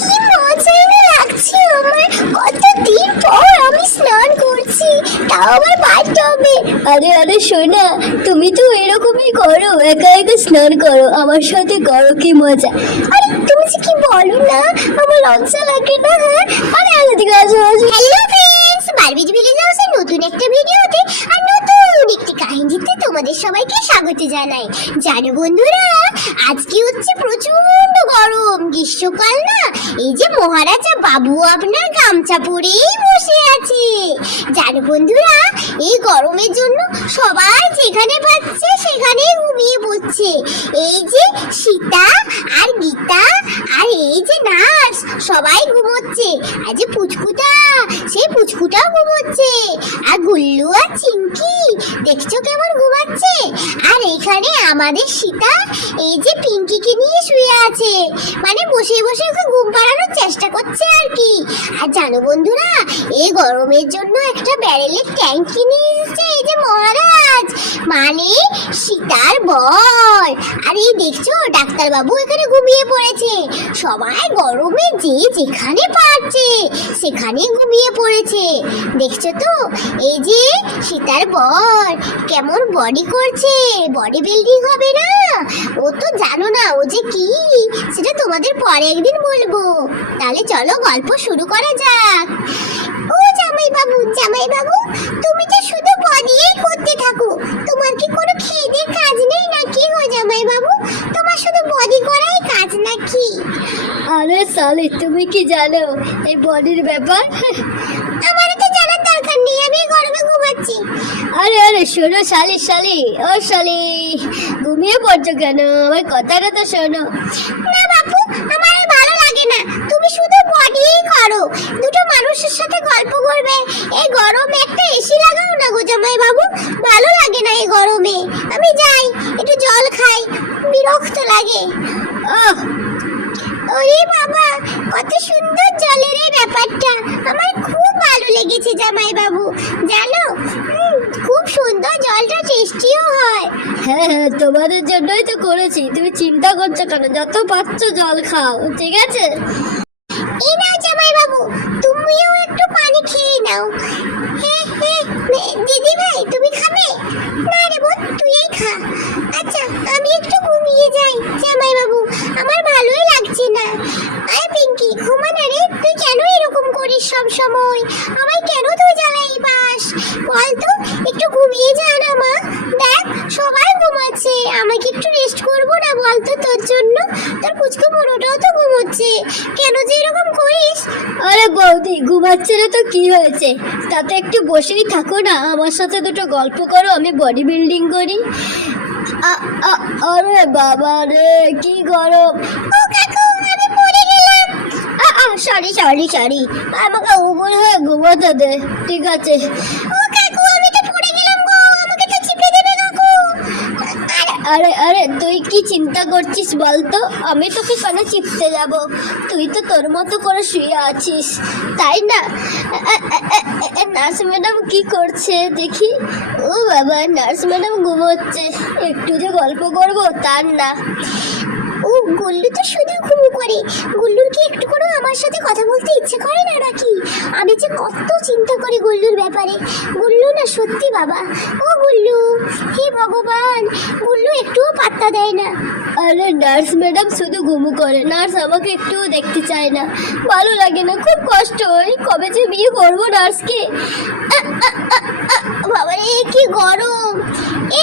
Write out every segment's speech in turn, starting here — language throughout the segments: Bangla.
কি মজাই না লাগছে আমার। কতদিন পর আমি স্নান করছি, তাও আবার বাথটবে। আরে আরে সোনা, তুমি তো এরকমই করো, একা একা স্নান করো, আমার সাথে করো, কি মজা। আরে তুমি যে কি বলো না, আমার লজ্জা লাগে না। হ্যাঁ, আরে আরে ঠিক আছে। হ্যালো ফ্রেন্ডস, বারবিজ ভিলেজ হাউসের নতুন একটা ভিডিওতে আর নতুন একটি কাহিনীতে তোমাদের সবাইকে স্বাগত জানাই। জানো বন্ধুরা, আজকে হচ্ছে প্রচন্ড গরম, গ্রীষ্মকাল না। এই যে মহারাজা বাবু আপনার গামছা পরেই বসে আছে। জানো বন্ধুরা, এই গরমের জন্য সবাই যেখানে পাচ্ছে সেখানেই ঘুমিয়ে পড়ছে। এই যে সীতা আর গীতা আর এই যে নার্স, সবাই ঘুমোচ্ছে। আর যে পুচকুটা, সেই পুচকুটাও ঘুমোচ্ছে। আর গুল্লু আর চিঙ্কি দেখছো কেমন ঘুমাচ্ছে। আর এখানে আমাদের সীতা এই যে পিঙ্কিকে নিয়ে শুয়ে আছে, মানে বসে বসে ওকে ঘুম পাড়ানোর চেষ্টা করছে আর কি। আর জানো বন্ধুরা, এই গরমের জন্য একটা ব্যারেলের ট্যাঙ্ক কিনে এসেছে এই যে মহারাজ, মানে সীতার বর। আর এই দেখছো ডাক্তারবাবু এখানে ঘুমিয়ে পড়েছে। সবাই গরমে যে যেখানে পারছে সেখানে ঘুমিয়ে পড়েছে। দেখছো তো এই যে সীতার বর কেমন বডি করছে, বডি বিল্ডিং হবে না। ও তো জানো না ও যে কি, সেটা তোমাদের পরে একদিন বলবো। তাহলে চলো গল্প শুরু করা যাক। ও জামাই বাবু, জামাই বাবু, তুমি তো শুধু বডিই করতে থাকো, তোমার কি কোনো খেয়ে কাজ নেই নাকি গো জামাই বাবু? তোমার শুধু বডি করাই কাজ নাকি? আরে সালি, তুমি কি জানো এই বডির ব্যাপার? আমার তো জানার দরকার নেই, আমি গরমে ঘুমাচ্ছি। আরে আরে শোনো শালি, শালি ও শালি, ঘুমিয়ে পড়ছো কেন? আমার কথাটা তো শোনো। না বাপু, আমার আর ভালো লাগে না, তুমি শুধু বডিই করো। দুটো মানুষের সাথে গল্প করবে, এই গরমে একটা এসি লাগাও না গো জামাই বাবু। ভালো লাগে না এই গরমে। আমি যাই একটু জল খাই, বিরক্ত লাগে। আহ, ওরে বাবা, কত সুন্দর জলের এই ব্যাপারটা, আমার খুব ভালো লেগেছে জামাই বাবু। জানো, খুব সুন্দর, জলটা টেস্টিও হয়। হ্যাঁ হ্যাঁ, তোমাদের জন্যই তো করেছি, তুমি চিন্তা করছো কেন? যত পারছো জল খাও, ঠিক আছে? এই নাও জামাই বাবু, তুমিও একটু পানি খেয়ে নাও। হ্যাঁ হ্যাঁ, দিদি ভাই তুমি খাবে? না রে বোন, তুইই খা। আচ্ছা, আমি একটু ঘুমিয়ে যাই জামাই বাবু, আমার ভালোই লাগছে না। আয় পিঙ্কি, ঘুমা না রে, তুই কেন এরকম করিস সব সময়? আমায় কেন তুই জ্বালাই পাস বল তো? একটু ঘুমিয়ে যা না মা, দেখ সবাই ঘুমাচ্ছে, আমাকে একটু রেস্ট করবো না বল তো তোর জন্য? তোর পুচকু বড়টাও তো ঘুমোচ্ছে, কেন যে এরকম করিস? আরে বৌদি, ঘুমাচ্ছে না তো কি হয়েছে? তাতে একটু বসেই থাকো না, আমার সাথে দুটো গল্প করো, আমি বডি বিল্ডিং করি। আরে বাবা রে, কি গরম! ও কাকু, আমি পড়ে গেলাম। সরি সরি সরি, আমাকে উপরে হয়ে ঘুমাতে দে, ঠিক আছে? ও কাকু, আমি তো পড়ে গেলাম গো, আমাকে তো চিপে দেবে কাকু। আরে আরে, তুই কি চিন্তা করছিস বলতো? আমি তোকে কেন চিপতে যাব? তুই তো তোর মতো করে শুয়ে আছিস, তাই না? নার্স ম্যাডাম কি করছে দেখি। ও বাবা, নার্স ম্যাডাম ঘুমোচ্ছে, একটু যে গল্প করবো তার না। ও গুল্লু তো শুধু ঘুমু করে, গুল্লুর কি একটু করে আমার সাথে কথা বলতে ইচ্ছে করে না নাকি? আমি যে কত চিন্তা করি গুল্লুর ব্যাপারে। গুল্লু না সত্যি বাবা, ও গুল্লু, হে ভগবান, গুল্লু একটুও পাত্তা দেয় না। আরে নার্স ম্যাডাম শুধু ঘুমু করে, নার্স আমাকে একটুও দেখতে চায় না, ভালো লাগে না, খুব কষ্ট হয়। কবে যে বিয়ে করবো নার্সকে। বাবারে কি গরম!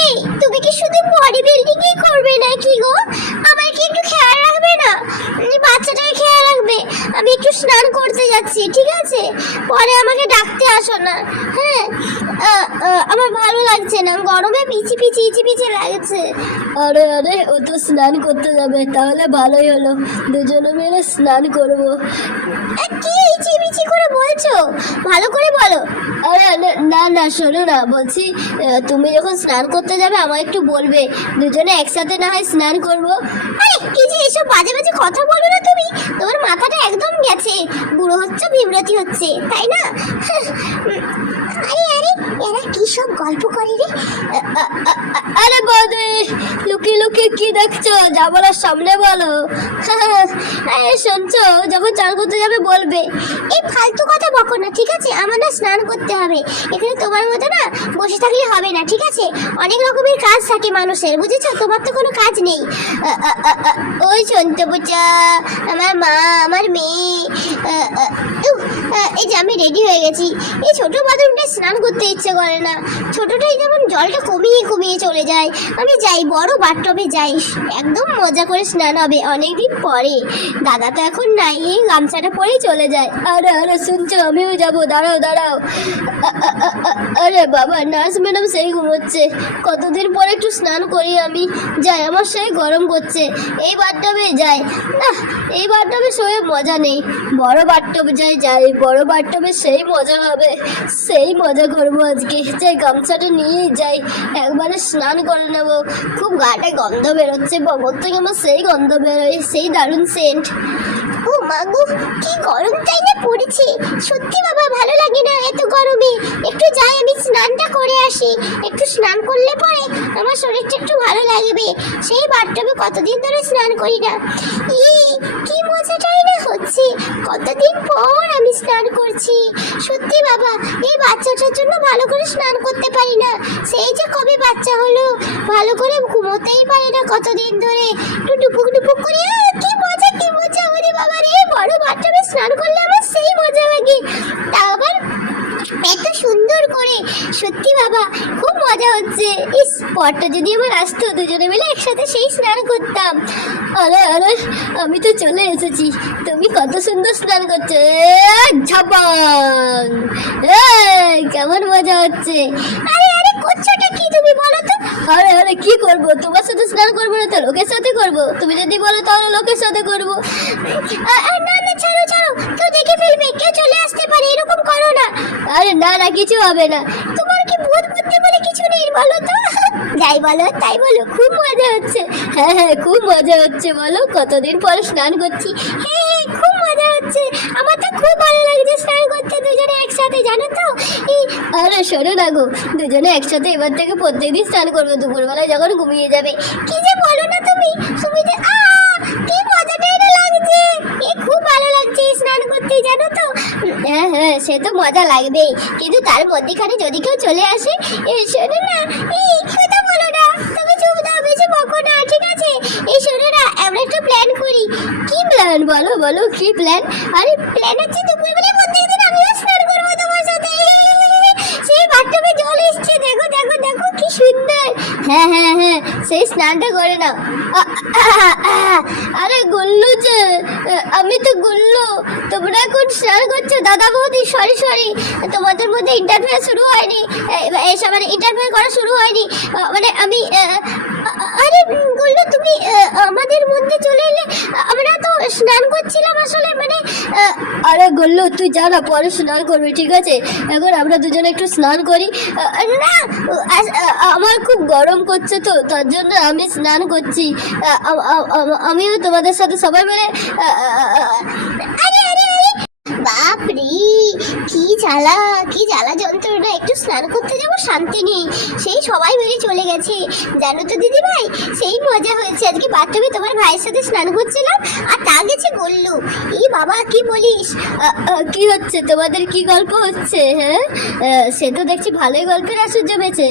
এই তুমি কি শুধু বডি বিল্ডিংই করবে নাকি গো? আমার কি একটু খেয়াল রাখবে না? বাচ্চাটাকে খেয়াল রাখবে। আমি একটু স্নান করতে যাচ্ছি, ঠিক আছে? পরে আমাকে ডাকতে আসো না। হ্যাঁ, আমার ভালো লাগছে না, গরমে পিছি পিছি ইচি পিছি লাগছে। আরে আরে, ও তো স্নান করতে যাবে, তাহলে ভালোই হলো, দুজনে মিলে স্নান করবো। কি ইচি পিছি করে বলছো? ভালো করে বলো। আরে না না, শোনো না, বলছি তুমি যখন স্নান করতে যাবে আমায় একটু বলবে, দুজনে একসাথে না হয় স্নান করবো। আরে কি যে এসব বাজে বাজে কথা বলো না তুমি, তোমার মাথাটা একদম গেছে, বুড়ো হচ্ছে, বিব্রতি হচ্ছে, তাই না? আরে আরে, এরা কি সব গল্প করে রে? আরে বৌদি, লুকিয়ে লুকিয়ে কি দেখছো? যা বলার সামনে বলো। শুনছো, যখন চান করতে যাবে বলবে। এই ফালতু কথা বকো না, ঠিক আছে? আমার না স্নান করতে হবে। এখানে তোমার মতো না বসে থাকলে হবে না, ঠিক আছে? অনেক রকমের কাজ থাকে মানুষের, বুঝেছো? তোমার তো কোনো কাজ নেই। ওই শুনতে বুঝা, আমার মা, আমার মেয়ে। এই যে আমি রেডি হয়ে গেছি। এই ছোট বাথরুমটা স্নান করতে ইচ্ছে করে না। ছোটটাই যেমন জলটা কমিয়ে কমিয়ে চলে যায়। আমি যাই বড় বাথটবে যাই, একদম মজা করে স্নান হবে অনেকদিন পরে। দাদা তো এখন নাই, এই গামছাটা পরেই চলে যায়। আরে আরে শুনছো, আমিও যাবো, দাঁড়াও দাঁড়াও। আরে বাবা, নার্স ম্যাডাম সেই ঘুমোচ্ছে। কতদিন পরে একটু স্নান করি আমি। যাই, আমার সেই গরম করছে। এই বাথটবে যাই না, এই বাথটবে শোয়ে মজা নেই। বড় বাথটবে যাই, বড় বাথটবে সেই মজা হবে, সেই মজা করবো আজকে। যাই, গামছাটা নিয়ে যাই, একবারে স্নান করে নেবো। খুব গাটা গন্ধ বেরোচ্ছে, বগল থেকে আমার সেই গন্ধ বেরোয়, সেই দারুণ সেন্ট। ও মাগো, কি গরমটাই না পড়েছে। সত্যি বাবা, ভালো লাগে না এত গরমে। একটু যাই, আমি স্নানটা করে আসি। একটু স্নান করলে পরে আমার শরীরটা একটু ভালো লাগবে। সেই বাথটবে কতদিন ধরে স্নান করি না। কি মজাটাই না হচ্ছে। কতদিন পর আমি স্নান করছি। সত্যি বাবা, এই বাচ্চাটার জন্য ভালো করে স্নান করতে পারি না। সেই যে কবে বাচ্চা হলো, ভালো করে ঘুমোতেই পারি না কতদিন ধরে। একটু টুপুক টুপুক করে কি মজা, কি মজা। ওরে বাবা রে, বড় বাথটবে স্নান করলে আমার সেই মজা লাগে। তা আবার এত সুন্দর করে। সত্যি বাবা, খুব মজা হচ্ছে। ইস, পরটা যদি আমার আসতো, দুজনে মিলে একসাথে সেই স্নান করতাম। আরে আরে, আমি তো চলে এসেছি। তুমি কত সুন্দর স্নান করছো। ঝাপাং! কেমন মজা হচ্ছে। আরে আরে, করছোটা কি তুমি বলো তো? আরে আরে, কি করব? তোমার সাথে স্নান করবো না তো লোকের সাথে করব? তুমি যদি বলো তাহলে লোকের সাথে করব। না না, ছাড়ো ছাড়ো, কেউ দেখে ফেলবে, কেউ চলে আসতে পারে, এরকম করো না। আরে না না, কিছু হবে না। তোমার কি ভূত বুদ্ধি বলে কিছু নেই বলো তো? যাই বলো তাই বলো, খুব মজা হচ্ছে। হ্যাঁ হ্যাঁ, খুব মজা হচ্ছে। বলো, কতদিন পরে স্নান করছি। হ্যাঁ, খুব মজা হচ্ছে। আমার তো খুব ভালো লাগছে স্নান করতে, দুজনে একসাথে, জানো তো? এই আরে শোনো না গো, দুজনে একসাথে এবার থেকে প্রত্যেকদিন স্নান করবো দুপুরবেলায় যখন ঘুমিয়ে যাবে। কি যে বলো না তুমি, তুমি যে কি মজাটাই না লাগছে। খুব ভালো লাগছে স্নান করতে, জানো তো? হ্যাঁ হ্যাঁ, সে তো মজা লাগবেই, কিন্তু তার মধ্যেখানে যদি কেউ চলে আসে। শোনো না, এই কথা বলো না, তুমি চুপ দাও, বেশি বকো না, ঠিক আছে? এই শোনো না, আমরা একটা প্ল্যান করি। কি প্ল্যান? বলো বলো, কি প্ল্যান? আরে প্ল্যান হচ্ছে দুপুরবেলা প্রত্যেকদিন আমিও স্নান করবো তোমার সাথে। সেই বাথটবে জল এসছে, দেখো দেখো দেখো, কি সুন্দর। হ্যাঁ হ্যাঁ হ্যাঁ, সেই স্নানটা করে নাও। আরে গুল্লু যে, আমি তো গুল্লু। তোমরা এখন স্নান করছো? দাদা বৌদি, সরি সরি, তোমাদের মধ্যে ইন্টারফেয়ার শুরু হয়নি। এসব মানে ইন্টারফেয়ার করা শুরু হয়নি। মানে আমি আরে গুল্লু, তুমি আমাদের মধ্যে চলে এলে। আমরা তো স্নান করছিলাম আসলে, মানে আরে গুল্লু, তুই যা না, পরে স্নান করবি, ঠিক আছে? এখন আমরা দুজনে একটু স্নান করি। না, আমার খুব গরম করছে তো, তার জন্য আমি স্নান করছি। আমিও তোমাদের সাথে সবাই মিলে। আরে আরে আরে, বাপ রে, কি জ্বালা, কি জ্বালা যন্ত্রণা। একটু স্নান করতে যাবো, শান্তি নেই। সেই সবাই মিলে চলে গেছে, জানো তো দিদি ভাই? সেই মজা হয়েছে আজকে বাথটবে তোমার ভাইয়ের সাথে স্নান করছিলাম, আর তা গেছে গল্লু। এই বাবা, কি বলিস? কি হচ্ছে তোমাদের? কি গল্প হচ্ছে? হ্যাঁ, সে তো দেখছি ভালোই গল্পের আসর জমেছে।